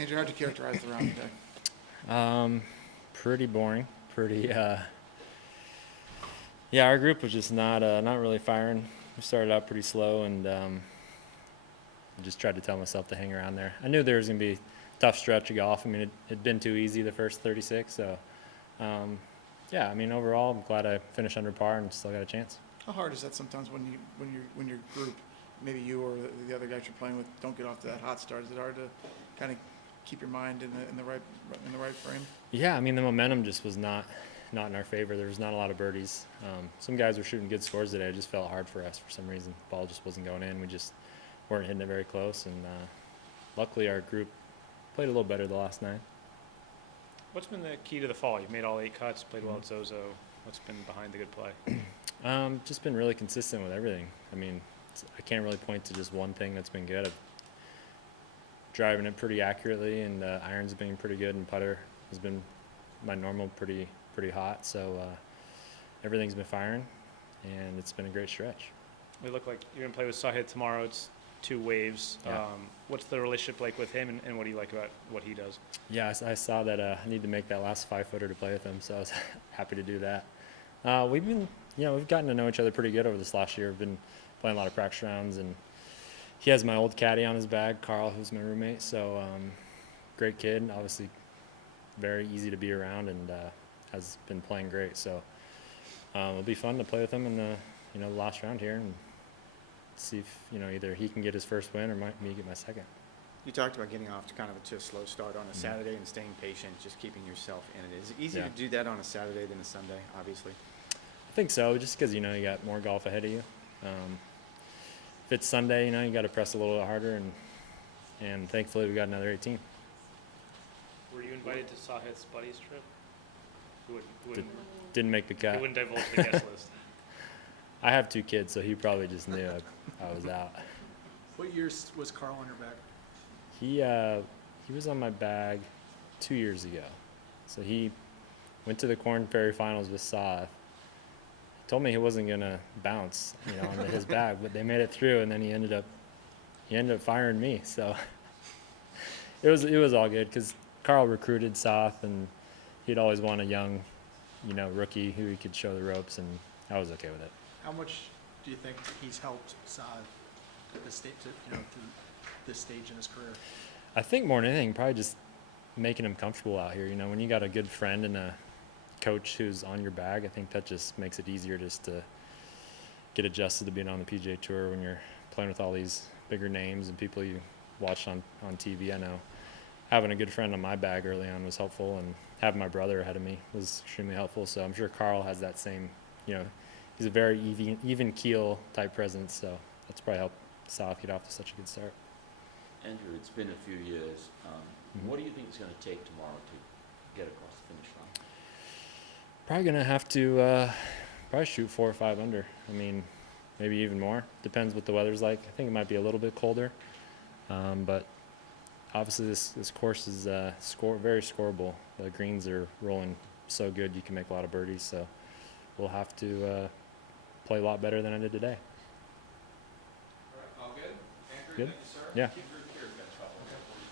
Andrew, how'd you characterize the round today? Pretty boring. Yeah, our group was just not really firing. We started out pretty slow, and just tried to tell myself to hang around there. I knew there was going to be a tough stretch of golf. I mean, it'd been too easy the first 36, so yeah. I mean, overall, I'm glad I finished under par and still got a chance. How hard is that sometimes when your group, maybe you or the other guys you're playing with, don't get off to that hot start? Is it hard to kind of keep your mind in the right frame? Yeah, I mean, the momentum just was not in our favor. There was not a lot of birdies. Some guys were shooting good scores today. It just felt hard for us for some reason. The ball just wasn't going in. We just weren't hitting it very close, and luckily our group played a little better the last night. What's been the key to the fall? You've made all 8 cuts, played well at Zozo. What's been behind the good play? Just been really consistent with everything. I mean, I can't really point to just one thing that's been good. I've driving it pretty accurately, and irons have been pretty good, and putter has been my normal pretty hot. So everything's been firing, and it's been a great stretch. We look like you're going to play with Sahid tomorrow. It's 2 waves. Yeah. What's the relationship like with him, and what do you like about what he does? Yeah, I saw that I need to make that last 5-footer to play with him, so I was happy to do that. We've gotten to know each other pretty good over this last year. We've been playing a lot of practice rounds, and he has my old caddy on his bag, Carl, who's my roommate. So great kid, obviously very easy to be around, and has been playing great. So it'll be fun to play with him in the last round here, and see if either he can get his first win or me get my second. You talked about getting off to kind of a slow start on a Saturday and staying patient, just keeping yourself in it. Is it easier to do that on a Saturday than a Sunday, obviously? I think so, just because you got more golf ahead of you. If it's Sunday, you got to press a little bit harder, and thankfully we got another 18. Were you invited to Sahid's buddies trip? Didn't make the cut. He wouldn't divulge the guest list. I have 2 kids, so he probably just knew I was out. What years was Carl on your back? He was on my bag 2 years ago. So he went to the Corn Ferry Finals with Seth. He told me he wasn't gonna bounce, on his bag, but they made it through, and then he ended up firing me. So it was all good because Carl recruited Seth, and he'd always want a young, rookie who he could show the ropes, and I was okay with it. How much do you think he's helped Saad at this stage, through this stage in his career? I think more than anything, probably just making him comfortable out here. When you got a good friend and a coach who's on your bag, I think that just makes it easier just to get adjusted to being on the PGA Tour when you're playing with all these bigger names and people you watch on TV. I know having a good friend on my bag early on was helpful, and having my brother ahead of me was extremely helpful. So I'm sure Carl has that same, he's a very even keel type presence, so that's probably helped South get off to such a good start. Andrew, it's been a few years. What do you think it's going to take tomorrow to get across the finish line? Probably going to have to probably shoot 4 or 5 under. I mean, maybe even more. Depends what the weather's like. I think it might be a little bit colder, but obviously this course is very scoreable. The greens are rolling so good you can make a lot of birdies. So we'll have to play a lot better than I did today. All right, all good? Andrew, Good? thank you, sir. Yeah. Thank you for